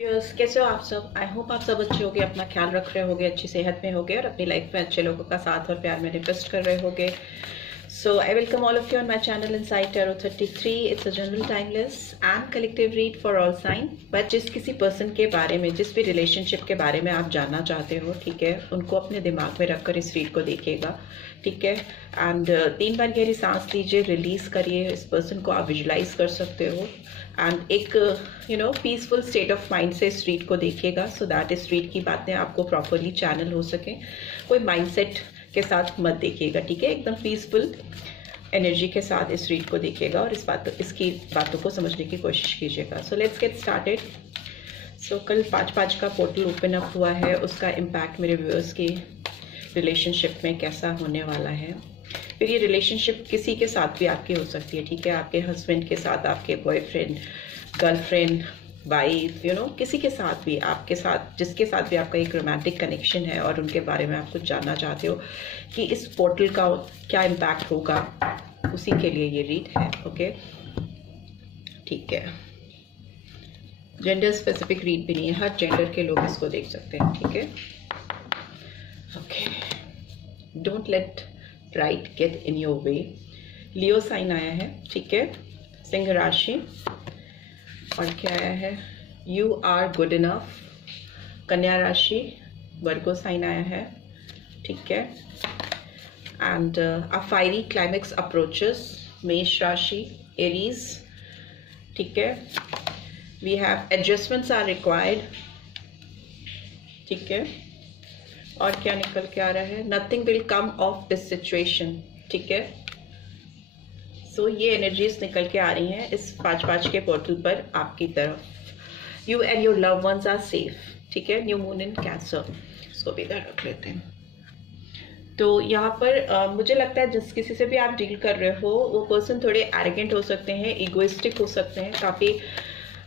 Viewers, कैसे हो आप सब। आई होप आप सब अच्छे होगे, अपना ख्याल रख रहे होगे, अच्छी सेहत में होगे और अपनी लाइफ में अच्छे लोगों का साथ और प्यार मैनिफेस्ट कर रहे होगे। So I welcome all of you on my channel inside tarot 33। It's a general timeless and collective read for all sign. But जिस किसी पर्सन के बारे में, जिस भी रिलेशनशिप के बारे में आप जानना चाहते हो, ठीक है, उनको अपने दिमाग में रखकर इस रीड को देखिएगा, ठीक है। एंड 3 बार गहरी सांस लीजिए, रिलीज करिए। इस पर्सन को आप विजुलाइज कर सकते हो एंड एक पीसफुल स्टेट ऑफ माइंड से इस रीड को देखिएगा, सो दैट इस रीड की बातें आपको प्रॉपरली चैनल हो सके। कोई माइंडसेट के साथ मत देखिएगा, ठीक है। एकदम पीसफुल एनर्जी के साथ इस रीड को देखिएगा और इसकी बातों को समझने की कोशिश कीजिएगा। So let's get started. So कल 5-5 का पोर्टल ओपन अप हुआ है, उसका इम्पैक्ट मेरे व्यूअर्स की रिलेशनशिप में कैसा होने वाला है। फिर ये रिलेशनशिप किसी के साथ भी आपकी हो सकती है, ठीक है। आपके हस्बैंड के साथ, आपके बॉयफ्रेंड, गर्लफ्रेंड, वाइफ, किसी के साथ भी, आपके साथ, जिसके साथ भी आपका एक रोमांटिक कनेक्शन है और उनके बारे में आप कुछ जानना चाहते हो कि इस पोर्टल का क्या इम्पैक्ट होगा, उसी के लिए ये रीड है। ओके, ठीक है। जेंडर स्पेसिफिक रीड भी नहीं है, हर जेंडर के लोग इसको देख सकते हैं, ठीक है। Okay, don't let pride get in your way. Leo sign आया है, ठीक है। सिंह राशि, और क्या आया है, यू आर गुड इनफ। कन्या राशि, वर्गो साइन आया है, ठीक है। And a fiery climax approaches, मेष राशि, एरीज, ठीक है। We have adjustments are required, ठीक है। और क्या निकल के आ रहा है, nothing will come of this situation, ठीक है। सो ये एनर्जीज निकल के आ रही हैं इस 5-5 के पोर्टल पर आपकी तरफ। You and your love ones are safe, ठीक है। न्यू मून इन कैंसर, इसको भी इधर रख लेते हैं। तो यहाँ पर मुझे लगता है जिस किसी से भी आप डील कर रहे हो, वो पर्सन थोड़े एरोगेंट हो सकते हैं, इगोइस्टिक हो सकते हैं, काफ़ी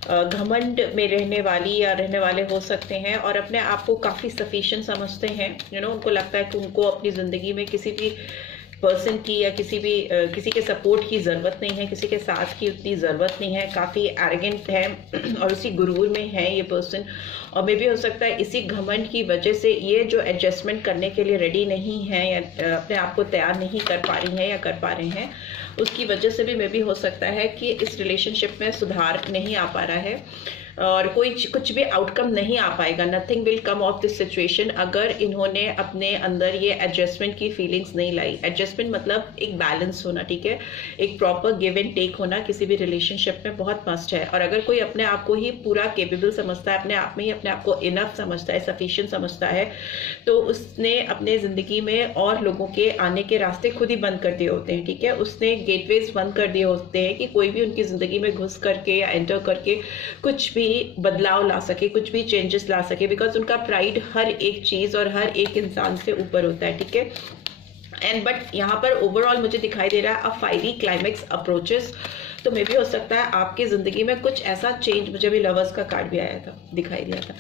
घमंड में रहने वाली या रहने वाले हो सकते हैं और अपने आप को काफ़ी सफिशिएंट समझते हैं। उनको लगता है कि उनको अपनी ज़िंदगी में किसी भी पर्सन की या किसी के सपोर्ट की ज़रूरत नहीं है, किसी के साथ की उतनी ज़रूरत नहीं है, काफ़ी एरोगेंट है और उसी गुरूर में है ये पर्सन। और मे भी हो सकता है इसी घमंड की वजह से ये जो एडजस्टमेंट करने के लिए रेडी नहीं है या अपने आप को तैयार नहीं कर पा रही हैं या कर पा रहे हैं, उसकी वजह से भी मे भी हो सकता है कि इस रिलेशनशिप में सुधार नहीं आ पा रहा है और कुछ भी आउटकम नहीं आ पाएगा। Nothing will come of this situation अगर इन्होंने अपने अंदर ये एडजस्टमेंट की फीलिंग्स नहीं लाई। एडजस्टमेंट मतलब एक बैलेंस होना, ठीक है। एक प्रॉपर गिव एंड टेक होना किसी भी रिलेशनशिप में बहुत मस्ट है। और अगर कोई अपने आप को ही पूरा केपेबल समझता है, अपने आप में ही अपने आप को इनफ समझता है, सफिशिएंट समझता है, तो उसने अपने जिंदगी में और लोगों के आने के रास्ते खुद ही बंद कर दिए होते हैं, ठीक है। उसने गेटवेज बंद कर दिए होते हैं कि कोई भी उनकी जिंदगी में घुस करके या एंटर करके कुछ भी बदलाव ला सके, कुछ भी चेंजेस ला सके, बिकॉज उनका प्राइड हर एक चीज और हर एक इंसान से ऊपर होता है, ठीक है। एंड बट यहाँ पर ओवरऑल मुझे दिखाई दे रहा है अ फायरी क्लाइमेक्स अप्रोचेस। तो मे भी हो सकता है आपकी जिंदगी में कुछ ऐसा चेंज, मुझे भी लवर्स का कार्ड भी आया था, दिखाई दिया था,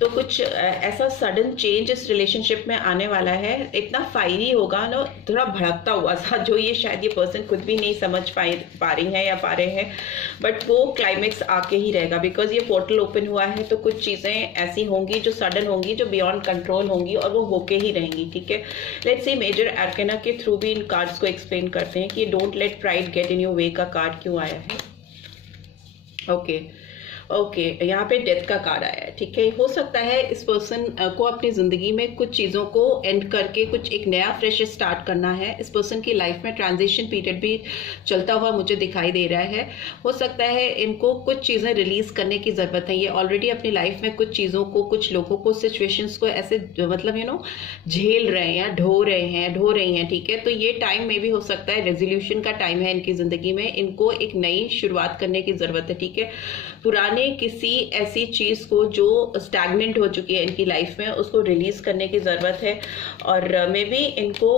तो कुछ ऐसा सडन चेंज इस रिलेशनशिप में आने वाला है। इतना फायरी होगा ना, थोड़ा भड़कता हुआ सा, जो ये शायद ये पर्सन खुद भी नहीं समझ पा रही हैं या पा रहे हैं, बट वो क्लाइमेक्स आके ही रहेगा। बिकॉज ये पोर्टल ओपन हुआ है तो कुछ चीज़ें ऐसी होंगी जो सडन होंगी, जो बियॉन्ड कंट्रोल होंगी और वो होके ही रहेंगी, ठीक है। लेट्स सी मेजर आर्कैना के थ्रू भी इन कार्ड्स को एक्सप्लेन करते हैं कि don't let pride get in your वे का कार्ड क्यों आया है। ओके, यहाँ पे डेथ का कार्ड आया है, ठीक है। हो सकता है इस पर्सन को अपनी जिंदगी में कुछ चीजों को एंड करके कुछ एक नया फ्रेश स्टार्ट करना है। इस पर्सन की लाइफ में ट्रांजिशन पीरियड भी चलता हुआ मुझे दिखाई दे रहा है। हो सकता है इनको कुछ चीजें रिलीज करने की जरूरत है। ये ऑलरेडी अपनी लाइफ में कुछ चीजों को, कुछ लोगों को, सिचुएशंस को ऐसे मतलब झेल रहे हैं या ढो रही हैं, ठीक है। तो ये टाइम में भी हो सकता है रेजोल्यूशन का टाइम है इनकी जिंदगी में। इनको एक नई शुरुआत करने की जरूरत है, ठीक है। पुराने किसी ऐसी चीज को जो स्टैग्नेंट हो चुकी है इनकी लाइफ में, उसको रिलीज करने की जरूरत है। और मे बी इनको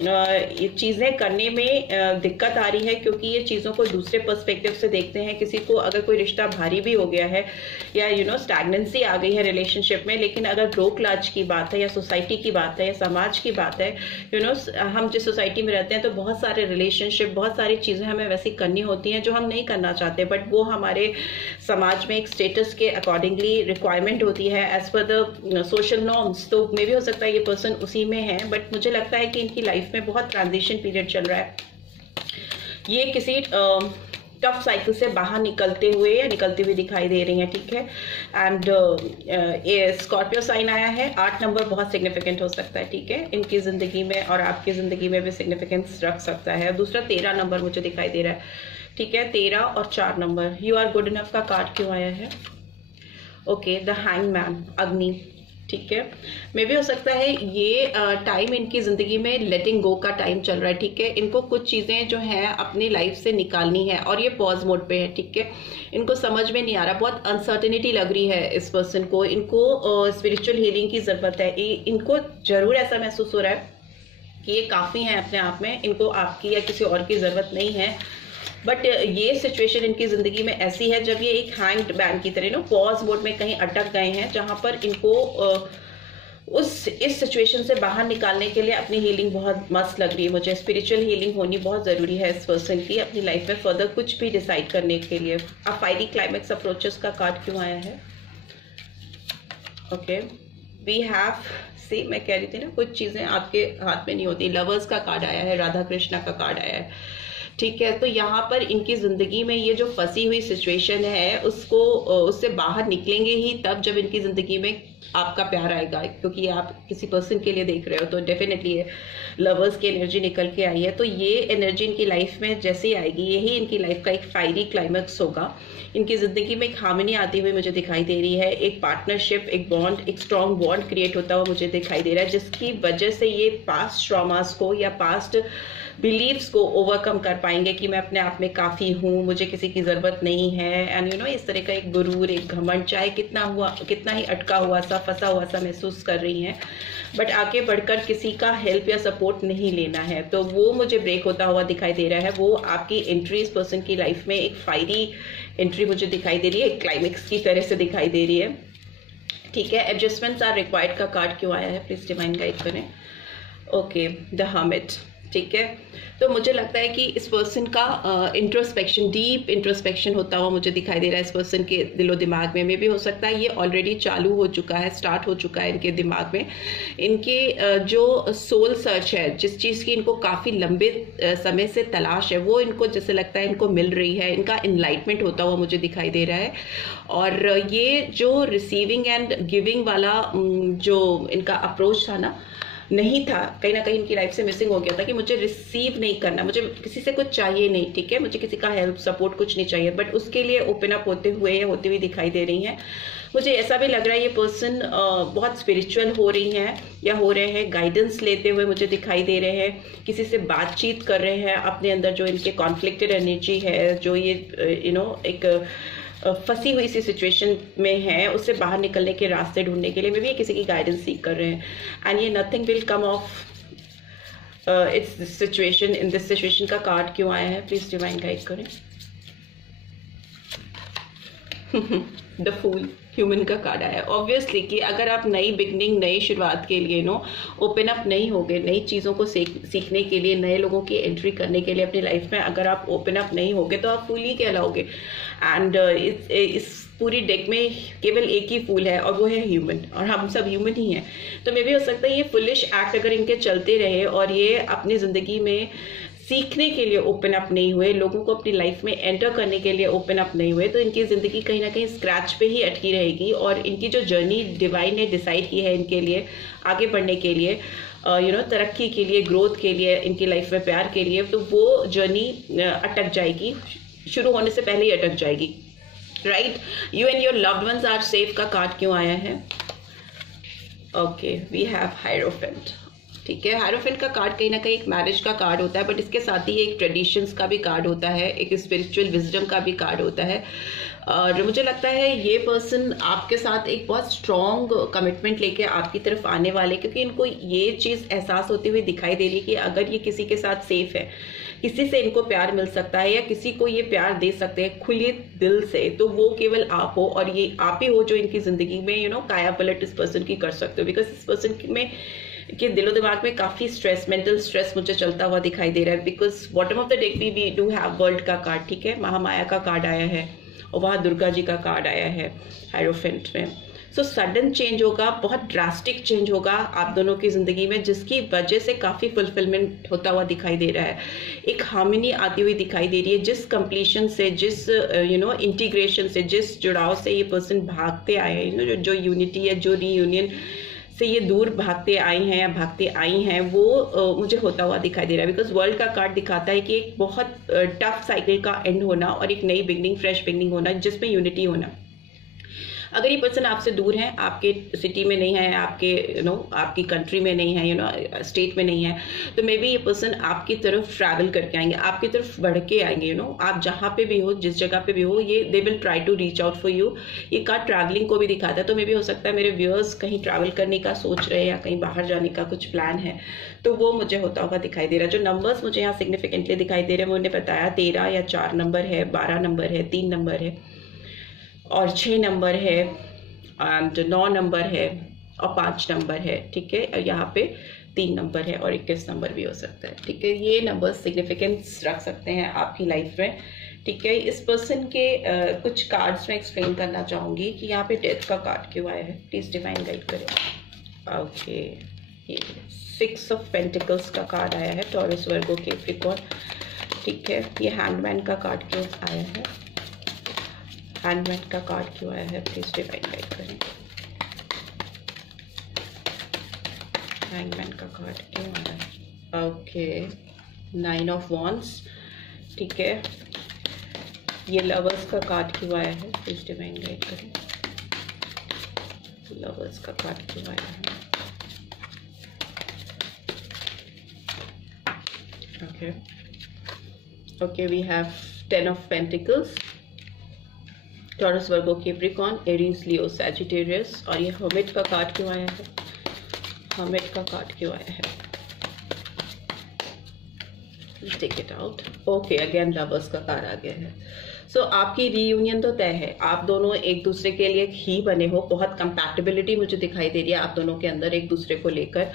ये चीज़ें करने में दिक्कत आ रही है, क्योंकि ये चीज़ों को दूसरे पर्सपेक्टिव से देखते हैं। किसी को अगर कोई रिश्ता भारी भी हो गया है या स्टैग्नेंसी आ गई है रिलेशनशिप में, लेकिन अगर ब्रोक लाज की बात है या सोसाइटी की बात है या समाज की बात है, हम जिस सोसाइटी में रहते हैं तो बहुत सारे रिलेशनशिप, बहुत सारी चीज़ें हमें वैसी करनी होती हैं जो हम नहीं करना चाहते, बट वो हमारे समाज में एक स्टेटस के अकॉर्डिंगली रिक्वायरमेंट होती है as per the social norms. तो मे भी हो सकता है ये पर्सन उसी में है, बट मुझे लगता है कि इनकी लाइफ में बहुत ट्रांजिशन पीरियड चल रहा है। ये किसी टफ साइकिल से बाहर निकलते हुए या निकलती हुई दिखाई दे रही हैं, ठीक है। एंड ये स्कॉर्पियो साइन आया है। 8 नंबर बहुत सिग्निफिकेंट हो सकता है, ठीक है, इनकी ज़िंदगी में और आपकी ज़िंदगी में भी सिग्निफिकेंस रख सकता है। दूसरा 13 नंबर मुझे दिखाई दे रहा है, ठीक है, 13 और 4 नंबर। यू आर गुड इनफ का कार्ड क्यों आया है? ओके, द हैंगमैन, अग्नि, ठीक है। मे भी हो सकता है ये टाइम इनकी ज़िंदगी में लेटिंग गो का टाइम चल रहा है, ठीक है। इनको कुछ चीज़ें जो हैं अपनी लाइफ से निकालनी है और ये पॉज मोड पे है, ठीक है। इनको समझ में नहीं आ रहा, बहुत अनसर्टेनिटी लग रही है इस पर्सन को। इनको स्पिरिचुअल हीलिंग की ज़रूरत है। इनको ज़रूर ऐसा महसूस हो रहा है कि ये काफ़ी हैं अपने आप में, इनको आपकी या किसी और की ज़रूरत नहीं है। बट ये सिचुएशन इनकी ज़िंदगी में ऐसी है जब ये एक हैंग्ड मैन की तरह पॉज मोड में कहीं अटक गए हैं, जहां पर इनको इस सिचुएशन से बाहर निकालने के लिए अपनी हीलिंग बहुत मस्त लग रही है मुझे। स्पिरिचुअल हीलिंग होनी बहुत ज़रूरी है इस पर्सन की अपनी लाइफ में फर्दर कुछ भी डिसाइड करने के लिए। अब फायरी क्लाइमेक्स अप्रोचेस का कार्ड क्यों आया है? ओके, वी हैव सी, मैं कह रही थी ना कुछ चीज़ें आपके हाथ में नहीं होती। लवर्स का कार्ड आया है, राधा कृष्णा का कार्ड आया है, ठीक है। तो यहाँ पर इनकी ज़िंदगी में ये जो फंसी हुई सिचुएशन है उससे बाहर निकलेंगे ही तब जब इनकी ज़िंदगी में आपका प्यार आएगा, क्योंकि आप किसी पर्सन के लिए देख रहे हो तो डेफिनेटली ये लवर्स की एनर्जी निकल के आई है। तो ये एनर्जी इनकी लाइफ में जैसे ही आएगी, यही इनकी लाइफ का एक फायरी क्लाइमेक्स होगा। इनकी ज़िंदगी में एक हार्मनी आती हुई मुझे दिखाई दे रही है, एक पार्टनरशिप, एक बॉन्ड, एक स्ट्रॉन्ग बॉन्ड क्रिएट होता हुआ मुझे दिखाई दे रहा है, जिसकी वजह से ये पास्ट ट्रॉमास को या पास्ट बिलीव्स को ओवरकम कर पाएंगे कि मैं अपने आप में काफ़ी हूँ, मुझे किसी की ज़रूरत नहीं है। एंड इस तरह का एक गुरूर, एक घमंड, चाहे कितना ही अटका हुआ सा, फंसा हुआ सा महसूस कर रही हैं, बट आगे बढ़कर किसी का हेल्प या सपोर्ट नहीं लेना है। तो वो मुझे ब्रेक होता हुआ दिखाई दे रहा है। वो आपकी एंट्री इस पर्सन की लाइफ में एक फायरी एंट्री मुझे दिखाई दे रही है, एक क्लाइमेक्स की तरह से दिखाई दे रही है, ठीक है। एडजस्टमेंट्स आर रिक्वायर्ड का कार्ड क्यों आया है? प्लीज डिवाइन गाइड करें। ओके, द हर्मिट, ठीक है। तो मुझे लगता है कि इस पर्सन का इंट्रोस्पेक्शन, डीप इंट्रोस्पेक्शन होता हुआ मुझे दिखाई दे रहा है इस पर्सन के दिलो दिमाग में। भी हो सकता है ये ऑलरेडी चालू हो चुका है, स्टार्ट हो चुका है इनके दिमाग में। इनके जो सोल सर्च है, जिस चीज़ की इनको काफ़ी लंबे समय से तलाश है, वो इनको जैसे लगता है इनको मिल रही है। इनका इनलाइटमेंट होता हुआ मुझे दिखाई दे रहा है। और ये जो रिसीविंग एंड गिविंग वाला जो इनका अप्रोच था ना, नहीं था, कहीं ना कहीं इनकी लाइफ से मिसिंग हो गया था कि मुझे रिसीव नहीं करना, मुझे किसी से कुछ चाहिए नहीं, ठीक है, मुझे किसी का हेल्प सपोर्ट कुछ नहीं चाहिए, बट उसके लिए ओपन अप होते हुए दिखाई दे रही हैं। मुझे ऐसा भी लग रहा है ये पर्सन बहुत स्पिरिचुअल हो रही हैं या हो रहे हैं, गाइडेंस लेते हुए मुझे दिखाई दे रहे हैं, किसी से बातचीत कर रहे हैं अपने अंदर जो इनके कॉन्फ्लिक्टेड एनर्जी है, जो ये एक फंसी हुई सी सिचुएशन में है, उससे बाहर निकलने के रास्ते ढूंढने के लिए मे भी किसी की गाइडेंस सीख कर रहे हैं। एंड ये nothing will come of its situation, in this situation का कार्ड क्यों आया है? प्लीज डिवाइन गाइड करें। द फूल, ह्यूमन का कार्ड आया है। ऑब्वियसली कि अगर आप नई बिगनिंग, नई शुरुआत के लिए ओपन अप नहीं होगे, नई चीज़ों को सीखने के लिए, नए लोगों की एंट्री करने के लिए अपनी लाइफ में अगर आप ओपन अप नहीं होगे तो आप फूल ही कहलाओगे। एंड इस पूरी डेक में केवल एक ही फूल है और वो है ह्यूमन, और हम सब ह्यूमन ही हैं। तो मे भी हो सकता है ये फुलिश एक्ट अगर इनके चलते रहे और ये अपनी ज़िंदगी में सीखने के लिए ओपन अप नहीं हुए, लोगों को अपनी लाइफ में एंटर करने के लिए ओपन अप नहीं हुए, तो इनकी ज़िंदगी कहीं ना कहीं स्क्रैच पे ही अटकी रहेगी। और इनकी जो जर्नी डिवाइन ने डिसाइड की है इनके लिए आगे बढ़ने के लिए, तरक्की के लिए, ग्रोथ के लिए, इनकी लाइफ में प्यार के लिए, तो वो जर्नी अटक जाएगी, शुरू होने से पहले ही अटक जाएगी, right. You and your loved ones are safe का कार्ड क्यों आया है? ओके, वी हैव हायरोफेंट, ठीक है। हायरोफेंट का कार्ड कहीं ना कहीं एक मैरिज का कार्ड होता है, बट इसके साथ ही एक ट्रेडिशंस का भी कार्ड होता है, एक स्पिरिचुअल विजडम का भी कार्ड होता है। और मुझे लगता है ये पर्सन आपके साथ एक बहुत स्ट्रॉन्ग कमिटमेंट लेके आपकी तरफ आने वाले, क्योंकि इनको ये चीज़ एहसास होती हुई दिखाई दे रही है कि अगर ये किसी के साथ सेफ है, किसी से इनको प्यार मिल सकता है या किसी को ये प्यार दे सकते हैं खुले दिल से, तो वो केवल आप हो और ये आप ही हो जो इनकी जिंदगी में काया पलट इस पर्सन की कर सकते हो। बिकॉज इस पर्सन में के दिलो दिमाग में काफी स्ट्रेस, मेंटल स्ट्रेस मुझे चलता हुआ दिखाई दे रहा है। Because bottom of the deck we do have world का कार्ड, ठीक है, महामाया का कार्ड आया है और वहाँ दुर्गा जी का कार्ड आया है हायरोफेंट में। सो सडन चेंज होगा, बहुत ड्रास्टिक चेंज होगा आप दोनों की जिंदगी में, जिसकी वजह से काफी फुलफिलमेंट होता हुआ दिखाई दे रहा है, एक हार्मनी आती हुई दिखाई दे रही है। जिस कंप्लीशन से, जिस इंटीग्रेशन से, जिस जुड़ाव से ये पर्सन भागते आए हैं, जो यूनिटी है, जो रीयूनियन से ये दूर भागते आए हैं या भागते आई हैं, वो मुझे होता हुआ दिखाई दे रहा है। बिकॉज वर्ल्ड का कार्ड दिखाता है कि एक बहुत टफ साइकिल का एंड होना और एक नई बिगनिंग, फ्रेश बिगनिंग होना, जिसमें यूनिटी होना। अगर ये पर्सन आपसे दूर है, आपके सिटी में नहीं है, आपके आपकी कंट्री में नहीं है, स्टेट में नहीं है, तो मे बी ये पर्सन आपकी तरफ ट्रैवल करके आएंगे, आपकी तरफ बढ़ के आएंगे। आप जहाँ पे भी हो, जिस जगह पे भी हो, ये they will try to reach out for you. ये कार्ड ट्रैवलिंग को भी दिखाता है, तो मे बी हो सकता है मेरे व्यूअर्स कहीं ट्रैवल करने का सोच रहे हैं या कहीं बाहर जाने का कुछ प्लान है, तो वो मुझे होता हुआ दिखाई दे रहा है। जो नंबर्स मुझे यहाँ सिग्निफिकेंटली दिखाई दे रहे हैं, मैंने बताया 13 या 4 नंबर है, 12 नंबर है, 3 नंबर है और 6 नंबर है एंड 9 नंबर है और 5 नंबर है, ठीक है। यहाँ पे 3 नंबर है और 21 नंबर भी हो सकता है, ठीक है। ये नंबर सिग्निफिकेंस रख सकते हैं आपकी लाइफ में, ठीक है। इस पर्सन के कुछ कार्ड्स में एक्सप्लेन करना चाहूंगी कि यहाँ पे डेथ का कार्ड क्यों आया है, प्लीज डिवाइन गाइड करें। ओके, ये 6 ऑफ पेंटिकल्स का कार्ड आया है, टॉरस, वर्गो, कैप्रिकॉर्न, ठीक है। ये हैंडमैन का कार्ड क्यों आया है, हैंडमैन का कार्ड क्यों आया है, प्लीज डिवाइन गाइड करें। हैंगमैन का कार्ड क्यों आया है, ओके, 9 ऑफ वॉन्ड्स, ठीक है। ये लवर्स का कार्ड क्यों आया है, प्लीज डिवाइन गाइड करें। लवर्स का कार्ड क्यों आया है, okay okay. We have 10 of pentacles, Taurus, Virgo, Capricorn, Aries, Leo, Sagittarius. और ये हर्मिट का कार्ड क्यों आया है, हर्मिट का कार्ड क्यों आया है, take it out. Okay, again lovers का कार्ड आ गया है। सो आपकी रीयूनियन तो तय है, आप दोनों एक दूसरे के लिए ही बने हो, बहुत कंपैटिबिलिटी मुझे दिखाई दे रही है आप दोनों के अंदर एक दूसरे को लेकर।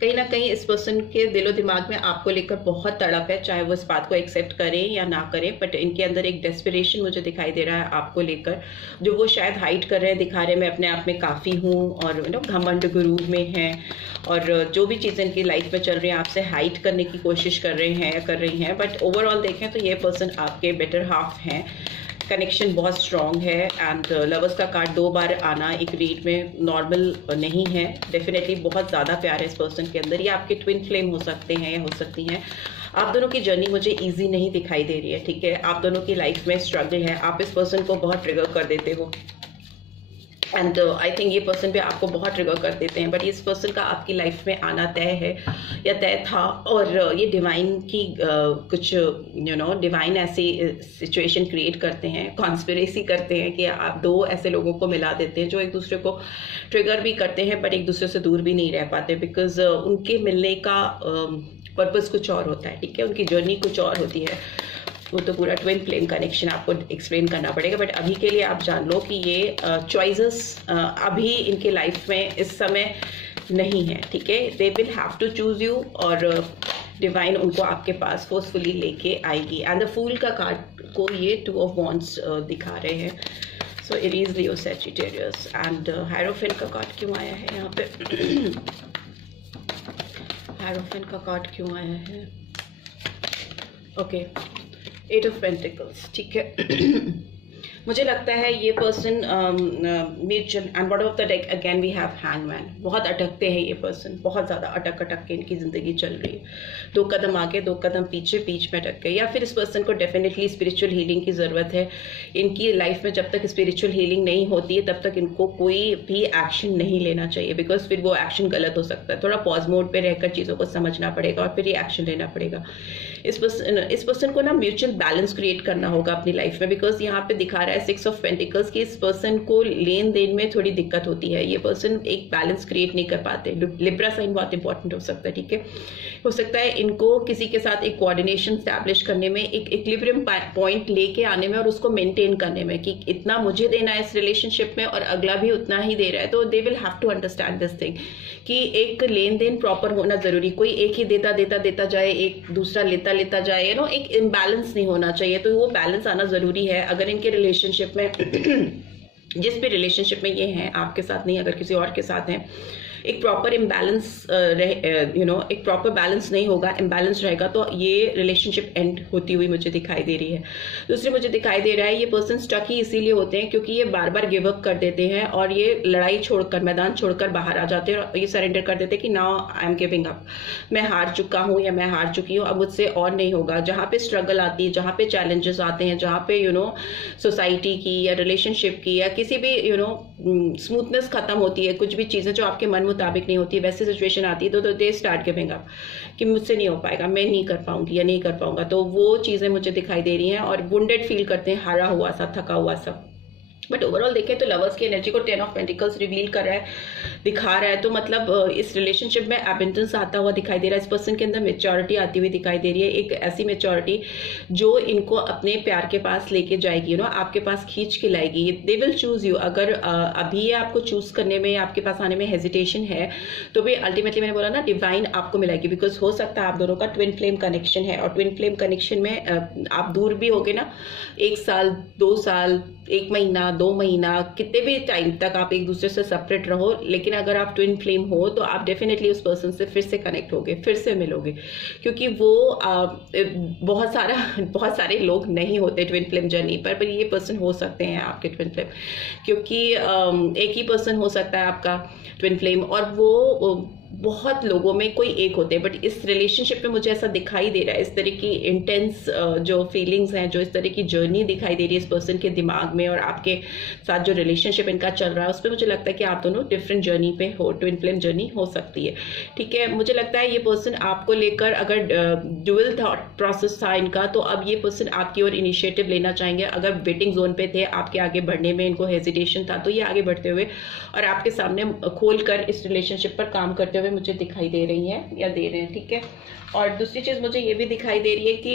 कहीं ना कहीं इस पर्सन के दिलो दिमाग में आपको लेकर बहुत तड़प है, चाहे वो इस बात को एक्सेप्ट करें या ना करें, बट इनके अंदर एक डेस्पिरेशन मुझे दिखाई दे रहा है आपको लेकर, जो वो शायद हाइड कर रहे हैं, दिखा रहे हैं मैं अपने आप में काफ़ी हूँ और घमंड गुरूर में हैं, और जो भी चीज़ें इनकी लाइफ में चल रही हैं आपसे हाइड करने की कोशिश कर रहे हैं या कर रही हैं। बट ओवरऑल देखें तो ये पर्सन आपके बेटर हाफ हैं, कनेक्शन बहुत स्ट्रॉन्ग है। एंड लवर्स का कार्ड 2 बार आना एक रीड में नॉर्मल नहीं है, डेफिनेटली बहुत ज़्यादा प्यार है इस पर्सन के अंदर। ये आपके ट्विन फ्लेम हो सकते हैं या हो सकती हैं। आप दोनों की जर्नी मुझे इजी नहीं दिखाई दे रही है, ठीक है। आप दोनों की लाइफ में स्ट्रगल है, आप इस पर्सन को बहुत ट्रिगर कर देते हो एंड आई थिंक ये पर्सन भी आपको बहुत ट्रिगर कर देते हैं, बट इस पर्सन का आपकी लाइफ में आना तय है या तय था। और ये डिवाइन की कुछ डिवाइन ऐसी सिचुएशन क्रिएट करते हैं, कॉन्स्पिरेसी करते हैं कि आप 2 ऐसे लोगों को मिला देते हैं जो एक दूसरे को ट्रिगर भी करते हैं बट एक दूसरे से दूर भी नहीं रह पाते, बिकॉज उनके मिलने का पर्पस कुछ और होता है, ठीक है। उनकी जर्नी कुछ और होती है, वो तो पूरा ट्विन फ्लेम कनेक्शन आपको एक्सप्लेन करना पड़ेगा। बट अभी के लिए आप जान लो कि ये चॉइसेस अभी इनके लाइफ में इस समय नहीं है, ठीक है। They will have to choose you और डिवाइन उनको आपके पास फोर्सफुली लेके आएगी। एंड द फूल का कार्ड को ये 2 ऑफ वॉन्ड्स दिखा रहे हैं। सो Aries, Leo, Sagittarius and hierophant का कार्ड क्यों आया है यहाँ पे हायरोफेंट का कार्ड क्यों आया है, ओके 8 ऑफ पेंटिकल्स, ठीक है। मुझे लगता है ये person mutual and bottom of the deck again we have hangman. बहुत अटकते हैं ये पर्सन, बहुत ज़्यादा अटक के इनकी ज़िंदगी चल रही है, 2 कदम आगे 2 कदम पीछे, बीच में अटक गए। या फिर इस पर्सन को डेफिनेटली स्पिरिचुअल हीलिंग की ज़रूरत है। इनकी लाइफ में जब तक स्पिरिचुअल हीलिंग नहीं होती है तब तक इनको कोई भी एक्शन नहीं लेना चाहिए, बिकॉज फिर वो एक्शन गलत हो सकता है। थोड़ा पॉज मोड पे रहकर चीज़ों को समझना पड़ेगा और फिर ये एक्शन लेना पड़ेगा। इस पर्सन को ना म्यूचुअल बैलेंस क्रिएट करना होगा अपनी लाइफ में, बिकॉज यहाँ पे दिखा रहा है है 6 ऑफ पेंटिकल्स कि इस पर्सन को लेन देन में थोड़ी दिक्कत होती है, ये पर्सन एक बैलेंस क्रिएट नहीं कर पाते। लिब्रा साइन बहुत इंपॉर्टेंट हो सकता है, ठीक है। हो सकता है इनको किसी के साथ एक कोऑर्डिनेशन स्टैब्लिश करने में, एक इक्विलिब्रियम पॉइंट लेके आने में और उसको मेंटेन करने में कि इतना मुझे देना है इस रिलेशनशिप में और अगला भी उतना ही दे रहा है, तो they will have to understand this thing कि एक लेन देन प्रॉपर होना जरूरी, कोई एक ही देता जाए, एक दूसरा लेता जाए, एक इम्बैलेंस नहीं होना चाहिए। तो वो बैलेंस आना जरूरी है अगर इनके रिलेशनशिप में जिस भी रिलेशनशिप में ये हैं, आपके साथ नहीं, अगर किसी और के साथ हैं, एक प्रॉपर इम्बैलेंस एक प्रॉपर बैलेंस नहीं होगा, इम्बैलेंस रहेगा तो ये रिलेशनशिप एंड होती हुई मुझे दिखाई दे रही है। दूसरे मुझे दिखाई दे रहा है ये पर्सन स्टक ही इसीलिए होते हैं क्योंकि ये बार बार गिव अप कर देते हैं और ये लड़ाई छोड़कर, मैदान छोड़कर बाहर आ जाते हैं और ये सरेंडर कर देते हैं कि now I am giving up, मैं हार चुका हूँ या मैं हार चुकी हूँ, अब मुझसे और नहीं होगा। जहाँ पे स्ट्रगल आती है, जहाँ पे चैलेंजेस आते हैं, जहाँ पे सोसाइटी की या रिलेशनशिप की या किसी भी स्मूथनेस खत्म होती है, कुछ भी चीजें जो आपके मन मुताबिक नहीं होती, वैसी सिचुएशन आती है तो दे स्टार्ट गिविंग अप कि मुझसे नहीं हो पाएगा, मैं नहीं कर पाऊंगी या नहीं कर पाऊंगा। तो वो चीजें मुझे दिखाई दे रही हैं और वुंडेड फील करते हैं, हारा हुआ सा, थका हुआ सा। बट ओवरऑल देखें तो लवर्स की एनर्जी को 10 ऑफ पेंटिकल्स रिवील कर रहा है, दिखा रहा है। तो मतलब इस रिलेशनशिप में एबंडेंस आता हुआ दिखाई दे रहा है, इस पर्सन के अंदर मेच्योरिटी आती हुई दिखाई दे रही है, एक ऐसी मेच्योरिटी जो इनको अपने प्यार के पास लेके जाएगी, आपके पास खींच के लाएगी। They will choose you. अगर अभी ये आपको चूज करने में, आपके पास आने में हेजिटेशन है तो भी अल्टीमेटली मैंने बोला ना, डिवाइन आपको मिलेगी। बिकॉज हो सकता है आप दोनों का ट्विन फ्लेम कनेक्शन है और ट्विन फ्लेम कनेक्शन में आप दूर भी होगे ना, 1 साल 2 साल 1 महीना 2 महीना, कितने भी टाइम तक आप एक दूसरे से सेपरेट रहो, लेकिन अगर आप ट्विन फ्लेम हो तो आप डेफिनेटली उस पर्सन से फिर से कनेक्ट होगे, फिर से मिलोगे, क्योंकि वो बहुत सारे लोग नहीं होते ट्विन फ्लेम जर्नी पर ये पर्सन हो सकते हैं आपके ट्विन फ्लेम, क्योंकि एक ही पर्सन हो सकता है आपका ट्विन फ्लेम और वो बहुत लोगों में कोई एक होते हैं। बट इस रिलेशनशिप में मुझे ऐसा दिखाई दे रहा है, इस तरह की इंटेंस जो फीलिंग्स हैं, जो इस तरह की जर्नी दिखाई दे रही है इस पर्सन के दिमाग में और आपके साथ जो रिलेशनशिप इनका चल रहा है उस पर मुझे लगता है कि आप दोनों डिफरेंट जर्नी पे हो, ट्विन फ्लेम जर्नी हो सकती है, ठीक है। मुझे लगता है ये पर्सन आपको लेकर, अगर ड्यूअल थॉट प्रोसेस था इनका, तो अब ये पर्सन आपकी ओर इनिशिएटिव लेना चाहेंगे। अगर वेटिंग जोन पे थे, आपके आगे बढ़ने में इनको हेजिटेशन था, तो ये आगे बढ़ते हुए और आपके सामने खोलकर इस रिलेशनशिप पर काम करते हुए मुझे दिखाई दे रही है या दे रहे हैं, ठीक है। और दूसरी चीज मुझे ये भी दिखाई दे रही है कि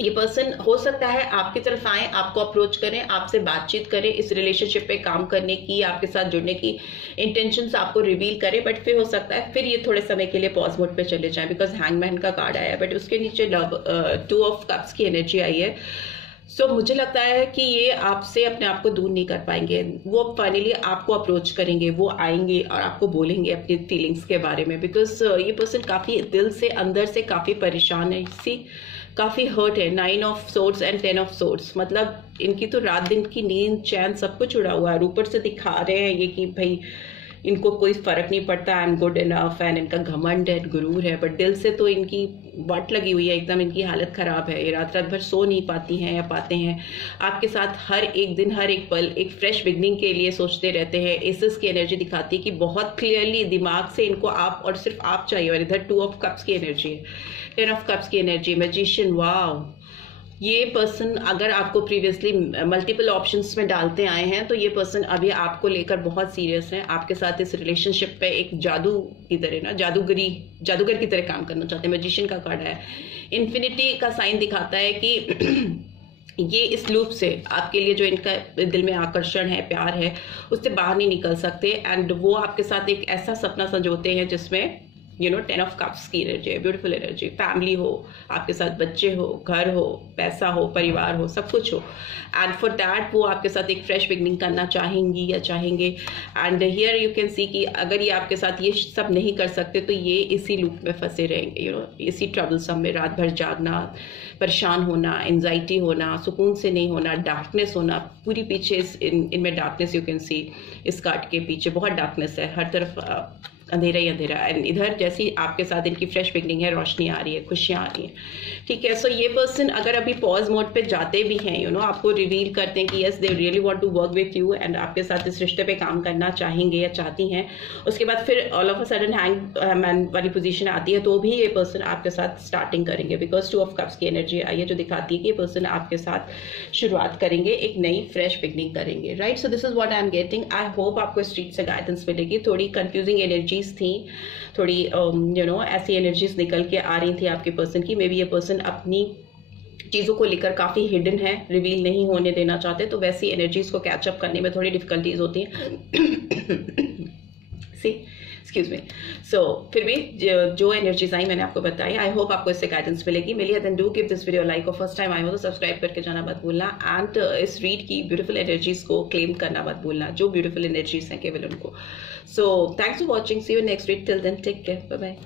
ये पर्सन हो सकता है आपकी तरफ आए, आपको अप्रोच करें, आपसे बातचीत करें, इस रिलेशनशिप पे काम करने की, आपके साथ जुड़ने की इंटेंशंस आपको रिवील करें। बट फिर हो सकता है फिर ये थोड़े समय के लिए पॉज मोड पे चले जाएं, बिकॉज हैंगमैन का कार्ड आया है, बट उसके नीचे 2 ऑफ कप्स की एनर्जी आई है। सो मुझे लगता है कि ये आपसे अपने आप को दूर नहीं कर पाएंगे, वो फाइनली आपको अप्रोच करेंगे, वो आएंगे और आपको बोलेंगे अपनी फीलिंग्स के बारे में। बिकॉज ये पर्सन काफी दिल से, अंदर से काफी परेशान है, काफी हर्ट है। 9 of swords and 10 of swords, मतलब इनकी तो रात दिन की नींद चैन सब कुछ उड़ा हुआ है। ऊपर से दिखा रहे हैं ये कि भाई इनको कोई फर्क नहीं पड़ता, I am good enough, and इनका घमंड है, गुरूर है, बट दिल से तो इनकी वट लगी हुई है, एकदम इनकी हालत खराब है। ये रात भर सो नहीं पाती हैं या पाते हैं। आपके साथ हर एक दिन, हर एक पल एक फ्रेश बिगनिंग के लिए सोचते रहते हैं। एसेस की एनर्जी दिखाती है कि बहुत क्लियरली दिमाग से इनको आप और सिर्फ आप चाहिए। और इधर 2 ऑफ कप्स की एनर्जी है, 10 ऑफ कप्स की एनर्जी, मैजिशियन। वाव, ये पर्सन अगर आपको प्रीवियसली मल्टीपल ऑप्शंस में डालते आए हैं तो ये पर्सन अभी आपको लेकर बहुत सीरियस है। आपके साथ इस रिलेशनशिप पे एक जादू की तरह ना, जादूगर की तरह काम करना चाहते हैं। मैजिशियन का कार्ड है, इन्फिनिटी का साइन दिखाता है कि ये इस लूप से आपके लिए जो इनका दिल में आकर्षण है, प्यार है, उससे बाहर नहीं निकल सकते। एंड वो आपके साथ एक ऐसा सपना संजोते हैं जिसमें 10 ऑफ कप्स की एनर्जी है, ब्यूटीफुल एनर्जी। फैमिली हो, आपके साथ बच्चे हो, घर हो, पैसा हो, परिवार हो, सब कुछ हो। एंड फॉर दैट वो आपके साथ एक फ्रेश बिगनिंग करना चाहेंगी या चाहेंगे। And here you can see कि अगर ये आपके साथ ये सब नहीं कर सकते तो ये इसी लूप में फंसे रहेंगे, इसी ट्रबलसम में, रात भर जागना, परेशान होना, एंजाइटी होना, सुकून से नहीं होना, डार्कनेस होना, पूरी पीछे इनमें डार्कनेस यू कैन सी। इस कार्ड के पीछे बहुत डार्कनेस है, हर तरफ अंधेरा ही अंधेरा, एंड इधर जैसी आपके साथ इनकी फ्रेश बिगनिंग है, रोशनी आ रही है, खुशियाँ आ रही हैं, ठीक है। सो ये पर्सन अगर अभी पॉज मोड पे जाते भी हैं, यू नो, आपको रिवील करते हैं कि yes they really want to work with you and आपके साथ इस रिश्ते पे काम करना चाहेंगे या चाहती हैं, उसके बाद फिर all of a sudden hang man वाली पोजीशन आती है, तो भी ये पर्सन आपके साथ स्टार्टिंग करेंगे, बिकॉज 2 ऑफ कप्स की एनर्जी आई है जो दिखाती है कि ये पर्सन आपके साथ शुरुआत करेंगे, एक नई फ्रेश बिगनिंग करेंगे, right. So this is what I am getting. I hope आपको इस स्ट्रीट से गाइडेंस मिलेगी। थोड़ी कंफ्यूजिंग एनर्जीज थी, थोड़ी यू नो ऐसी एनर्जीज निकल के आ रही थी आपके पर्सन की। मे बी ये पर्सन अपनी चीज़ों को लेकर काफ़ी हिडन है, रिवील नहीं होने देना चाहते, तो वैसी एनर्जीज को कैचअप करने में थोड़ी डिफिकल्टीज होती हैं। सी एक्सक्यूज मी। सो फिर भी जो एनर्जीज आई मैंने आपको बताई, आई होप आपको इससे गाइडेंस मिलेगी। मिलिए then do give this video like, और फर्स्ट टाइम आए हो तो सब्सक्राइब करके जाना मत भूलना, एंड इस रीड की ब्यूटीफुल एनर्जीज को क्लेम करना मत भूलना, जो ब्यूटीफुल एनर्जीज हैं केवल उनको। So thanks for watching, see you next week, till then take care, bye bye.